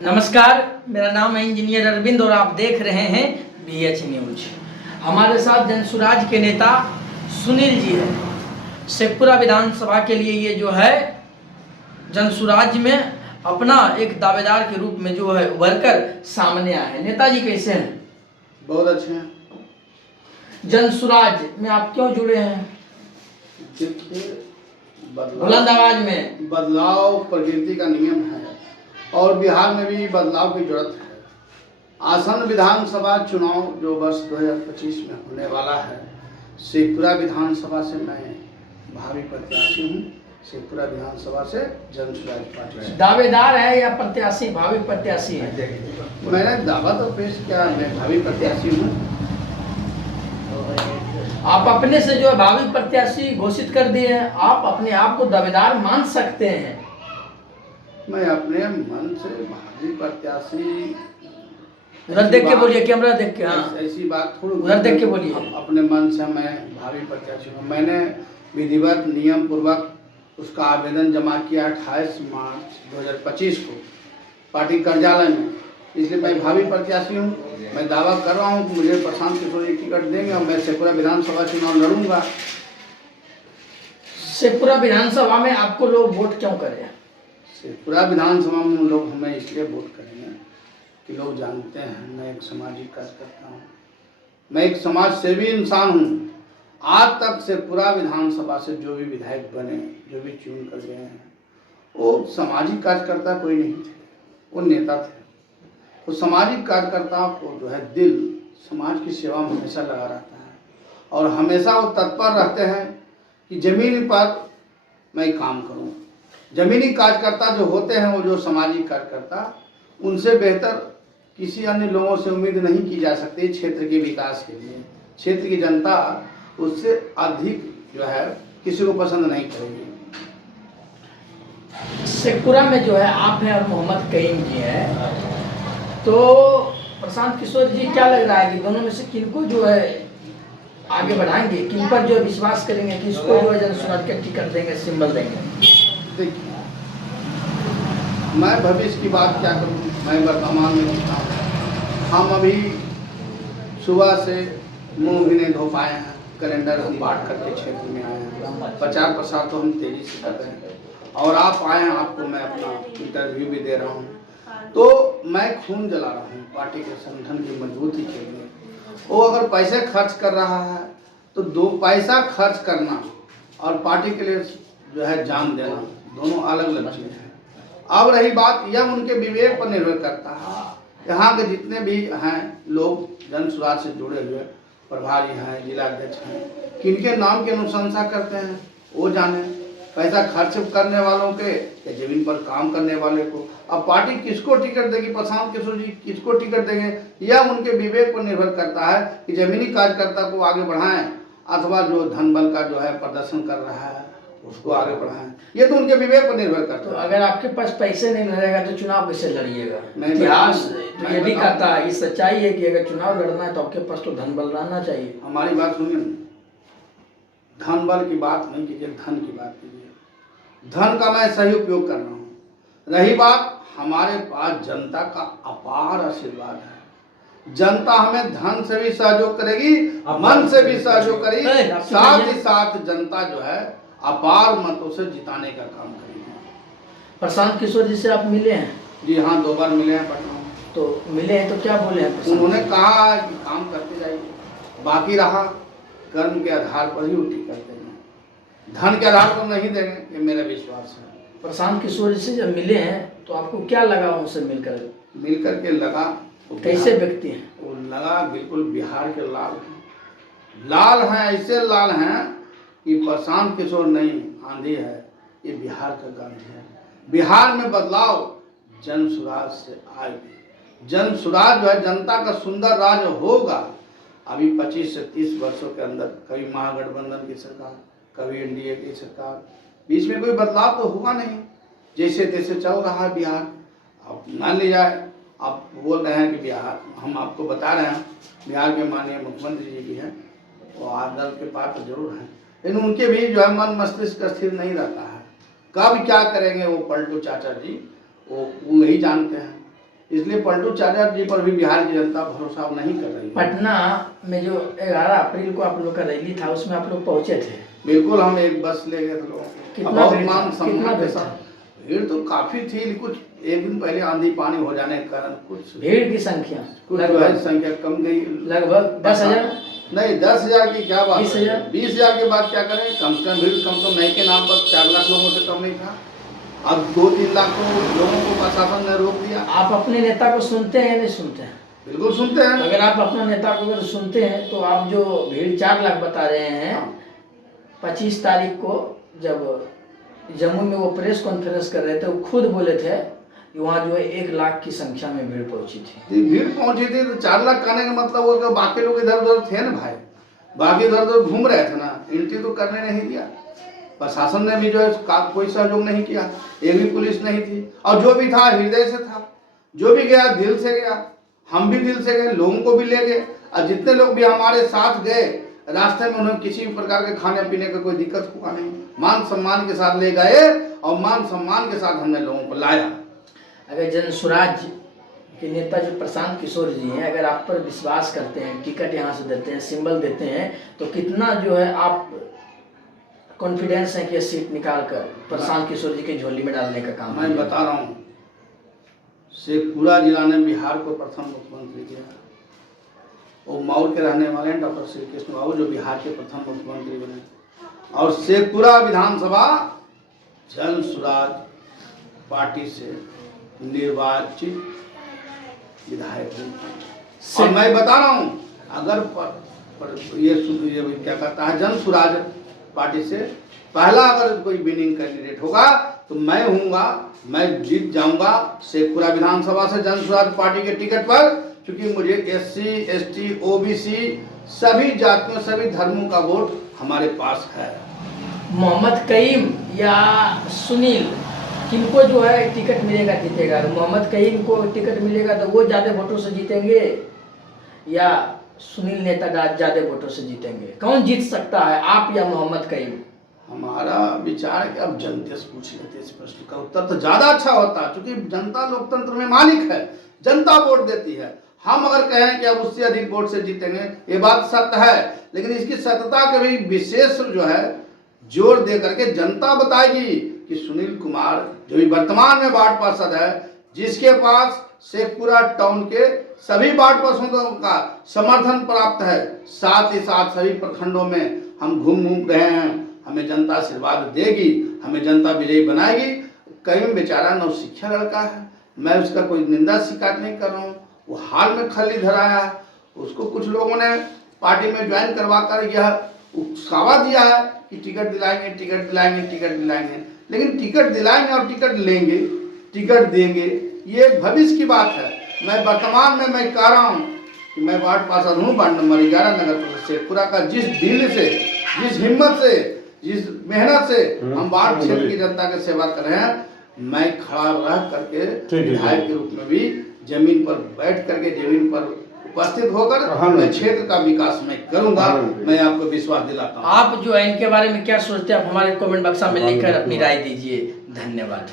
नमस्कार, मेरा नाम है इंजीनियर अरविंद और आप देख रहे हैं BH न्यूज। हमारे साथ जनसुराज के नेता सुनील जी हैं। शेखपुरा विधानसभा के लिए ये जो है जनसुराज में अपना एक दावेदार के रूप में जो है उभर कर सामने आए हैं। नेताजी कैसे हैं? बहुत अच्छे हैं। जनसुराज में आप क्यों जुड़े हैं? बुलंद आवाज में। बदलाव प्रकृति का नियम है और बिहार में भी बदलाव की जरूरत है। आसन्न विधानसभा चुनाव जो वर्ष 2025 में होने वाला है, शेखपुरा विधानसभा से मैं भावी प्रत्याशी हूँ। शेखपुरा विधानसभा से जनसुराज पार्टी से दावेदार है या प्रत्याशी? भावी प्रत्याशी है। मैंने दावा तो पेश किया, मैं भावी प्रत्याशी हूँ। आप अपने से जो है भावी प्रत्याशी घोषित कर दिए हैं। आप अपने आप को दावेदार मान सकते हैं? मैं अपने मन से भावी प्रत्याशी, उधर देख के बोलिए, कैमरा देख के। हाँ, ऐसी बात थोड़ी, उधर देख के बोलिए। अपने मन से मैं भावी प्रत्याशी हूँ। मैंने विधिवत नियम पूर्वक उसका आवेदन जमा किया 28 मार्च 2025 को पार्टी कार्यालय में, इसलिए मैं भावी प्रत्याशी हूँ। मैं दावा कर रहा हूँ कि मुझे प्रशांत किशोर जी टिकट देंगे और मैं शेखपुरा विधानसभा चुनाव लड़ूंगा। शेखपुरा विधानसभा में आपको लोग वोट क्यों करें? शेखपुरा विधानसभा में लोग हमें इसलिए वोट करेंगे कि लोग जानते हैं मैं एक सामाजिक कार्यकर्ता हूँ, मैं एक समाज सेवी इंसान हूँ। आज तक शेखपुरा विधानसभा से जो भी विधायक बने, जो भी चुन कर गए हैं, वो सामाजिक कार्यकर्ता कोई नहीं थे, वो नेता थे। तो सामाजिक कार्यकर्ताओं को जो है दिल समाज की सेवा में हमेशा लगा रहता है और हमेशा वो तत्पर रहते हैं कि जमीन पर मैं काम करूँ। जमीनी कार्यकर्ता जो होते हैं, वो जो सामाजिक कार्यकर्ता, उनसे बेहतर किसी अन्य लोगों से उम्मीद नहीं की जा सकती क्षेत्र के विकास के लिए। क्षेत्र की जनता उससे अधिक जो है किसी को पसंद नहीं करेगी। शेखपुरा में जो है आप हैं और मोहम्मद कईम जी हैं, तो प्रशांत किशोर जी क्या लग रहा है कि दोनों में से किनको जो है आगे बढ़ाएंगे? किन पर जो विश्वास करेंगे, किसको जो है जनसुराज का टिकट देंगे, सिंबल देंगे? देखिए, मैं भविष्य की बात क्या करूँ, मैं वर्तमान में जीता हूँ। हम अभी सुबह से मुंह भी नहीं धो पाए हैं, कैलेंडर हम बांट करके क्षेत्र में आए हैं। प्रचार प्रसार तो हम तेजी से कर रहे हैं और आप आए हैं, आपको मैं अपना इंटरव्यू भी दे रहा हूँ। तो मैं खून जला रहा हूँ पार्टी के संगठन की मजबूती के लिए। वो अगर पैसे खर्च कर रहा है तो 2 पैसा खर्च करना और पार्टी के लिए जो है जान देना, दोनों अलग अलग चीज़ है। अब रही बात, यह उनके विवेक पर निर्भर करता है। यहाँ के जितने भी हैं लोग जनसुराज से जुड़े हुए, प्रभारी हैं, जिलाध्यक्ष हैं, किनके नाम की अनुशंसा करते हैं वो जाने। पैसा खर्च करने वालों के या जमीन पर काम करने वाले को। अब पार्टी किसको टिकट देगी, प्रशांत किशोर जी किसको टिकट देंगे, यह उनके विवेक पर निर्भर करता है कि जमीनी कार्यकर्ता को आगे बढ़ाएं अथवा जो धन बल का जो है प्रदर्शन कर रहा है उसको आगे बढ़ाएं। ये तो उनके विवेक पर निर्भर करता है। तो अगर आपके पास पैसे नहीं रहेगा तो चुनाव कैसे लड़िएगा? इतिहास तो ये भी कहता है, ये सच्चाई है कि अगर चुनाव लड़ना है तो आपके पास तो धन बल रहना चाहिए। हमारी बात सुनिए, धन बल की बात नहीं कीजिए, धन की बात कीजिए। धन का मैं सही उपयोग कर रहा हूँ। रही बात, हमारे पास जनता का अपार आशीर्वाद है। जनता हमें धन से भी सहयोग करेगी, मन से भी सहयोग करेगी, साथ ही साथ जनता जो है अपार मतों से जिताने का काम करेगी। प्रशांत किशोर जी से आप मिले हैं? जी हाँ, 2 बार मिले हैं पटना में। तो मिले हैं तो क्या बोले हैं? उन्होंने कहा कि काम करते जाइए, बाकी रहा कर्म के आधार पर ही उठी करते हैं, धन के आधार पर नहीं देंगे, ये मेरा विश्वास है। प्रशांत किशोर जी से जब मिले हैं तो आपको क्या लगा उनसे मिलकर के लगा कैसे व्यक्ति हैं? वो लगा बिल्कुल बिहार के लाल हैं। लाल हैं, ऐसे लाल हैं कि प्रशांत किशोर नहीं आंधी है, ये बिहार का गांधी है। बिहार में बदलाव जनसुराज से आएगी। जनसुराज जो है जनता का सुंदर राज होगा। अभी 25 से 30 वर्षों के अंदर कभी महागठबंधन की सरकार, कभी एनडीए की सरकार, बीच में कोई बदलाव तो हुआ नहीं। जैसे तैसे चल रहा है बिहार। अब मान लिया जाए, आप बोल रहे हैं कि बिहार, हम आपको बता रहे हैं बिहार के माननीय मुख्यमंत्री जी भी हैं, वो आदल के पात्र जरूर हैं, लेकिन उनके भी जो है मन मस्तिष्क स्थिर नहीं रहता है। कब क्या करेंगे वो पलटू चाचा जी, वो नहीं जानते हैं। इसलिए पलटू चाचा जी पर भी बिहार की जनता भरोसा नहीं कर रही है। पटना में जो 11 अप्रैल को आप लोग का रैली था उसमें आप लोग पहुंचे थे? बिल्कुल, हम एक बस ले गए थे लोगों को। कितना बहुत भीड़ था? मान कितना सम्मान के भीड़ साथ। था? भीड़ तो काफी थी, कुछ एक दिन पहले आंधी पानी हो जाने के कारण कुछ भीड़ की संख्या कुछ जो है संख्या कम गई। लगभग 10,000? नहीं, 10,000 की क्या बात, 20,000? 20,000 की बात क्या करें। कम से कम भीड़ कम तो नहीं के नाम पर 4 लाख लोगों से कम नहीं था। अब 2-3 लाख तो लोगों को प्रशासन ने रोक दिया। आप अपने नेता को सुनते हैं या नहीं सुनते हैं? बिल्कुल सुनते हैं। अगर आप अपना नेता को अगर सुनते हैं तो आप जो भीड़ 4 लाख बता रहे हैं, 25 तारीख को जब जम्मू में वो प्रेस कॉन्फ्रेंस कर रहे थे, वो खुद बोले थे कि वहाँ जो है 1 लाख की संख्या में भीड़ पहुंची थी। भीड़ पहुंची थी तो 4 लाख कहने का मतलब वो कि बाकी लोग इधर उधर थे ना भाई, बाकी इधर उधर घूम रहे थे ना, एंट्री तो करने नहीं दिया। प्रशासन ने भी जो है कोई सहयोग नहीं किया, एक भी पुलिस नहीं थी। और जो भी था हृदय से था, जो भी गया दिल से गया। हम भी दिल से गए, लोगों को भी ले गए। और जितने लोग भी हमारे साथ गए रास्ते में, उन्हें किसी भी प्रकार के खाने पीने का कोई दिक्कत हुआ नहीं। मान सम्मान के साथ ले गए और मान सम्मान के साथ हमने लोगों को लाया। अगर जनसुराज के नेता जो प्रशांत किशोर जी हैं, अगर आप पर विश्वास करते हैं, टिकट यहाँ से देते हैं, सिंबल देते हैं, तो कितना जो है आप कॉन्फिडेंस है कि ये सीट निकाल कर प्रशांत किशोर जी के झोली में डालने का काम? मैं बता रहा हूँ, शेखपुरा जिला ने बिहार को प्रथम मुख्यमंत्री किया। वो मऊ के रहने वाले हैं डॉक्टर श्री कृष्ण बाबू, जो बिहार के प्रथम मुख्यमंत्री बने। और शेखपुरा विधानसभा जनसुराज पार्टी से निर्वाचित विधायक हैं। और मैं बता रहा हूँ, अगर ये क्या कहता है, जनसुराज पार्टी से पहला अगर कोई विनिंग कैंडिडेट होगा तो मैं हूँगा। मैं जीत जाऊंगा शेखपुरा विधानसभा से जनसुराज पार्टी के टिकट पर, क्योंकि मुझे SC ST OBC सभी जातियों सभी धर्मों का वोट हमारे पास है। मोहम्मद कईम या सुनील, किनको जो है टिकट मिलेगा जीतेगा? अगर मोहम्मद कईम को टिकट मिलेगा तो वो ज़्यादा वोटों से जीतेंगे या सुनील नेता ज़्यादा वोटों से जीतेंगे? कौन जीत सकता है, आप या मोहम्मद कईम? हमारा विचार है कि अब जनता से पूछ लेते हैं इस प्रश्न का उत्तर तो ज़्यादा अच्छा होता, क्योंकि जनता लोकतंत्र में मालिक है, जनता वोट देती है। हम अगर कहें कि अब उससे अधिक वोट से जीतेंगे, ये बात सत्य है, लेकिन इसकी सत्यता के भी विशेष जो है जोर दे करके जनता बताएगी कि सुनील कुमार जो भी वर्तमान में वार्ड पार्षद है, जिसके पास शेखपुरा टाउन के सभी वार्ड पार्षदों का समर्थन प्राप्त है, साथ ही साथ सभी प्रखंडों में हम घूम रहे हैं, हमें जनता आशीर्वाद देगी, हमें जनता विजयी बनाएगी। कहीं बेचारा नौशिक्षा लड़का है, मैं उसका कोई निंदा शिकायत नहीं कर रहा हूँ, वो हाल में खली धराया है। उसको कुछ लोगों ने पार्टी में ज्वाइन करवा कर यह उकसावा दिया है कि टिकट दिलाएंगे, टिकट दिलाएंगे, टिकट दिलाएंगे। लेकिन टिकट दिलाएंगे और टिकट लेंगे, टिकट देंगे, ये भविष्य की बात है। मैं वर्तमान में मैं कह रहा हूँ कि मैं वार्ड पार्षद हूँ, वार्ड नंबर 11 नगर परिषद शेखपुरा का। जिस दिल से, जिस हिम्मत से, जिस मेहनत से हम वार्ड क्षेत्र की जनता की सेवा कर रहे हैं, मैं खड़ा रह करके विधायक के रूप में भी जमीन पर बैठ करके, जमीन पर उपस्थित होकर मैं क्षेत्र का विकास मैं करूंगा, मैं आपको विश्वास दिलाता हूँ। आप जो है इनके बारे में क्या सोचते हैं, आप हमारे कमेंट बक्सा में लिखकर अपनी राय दीजिए। धन्यवाद।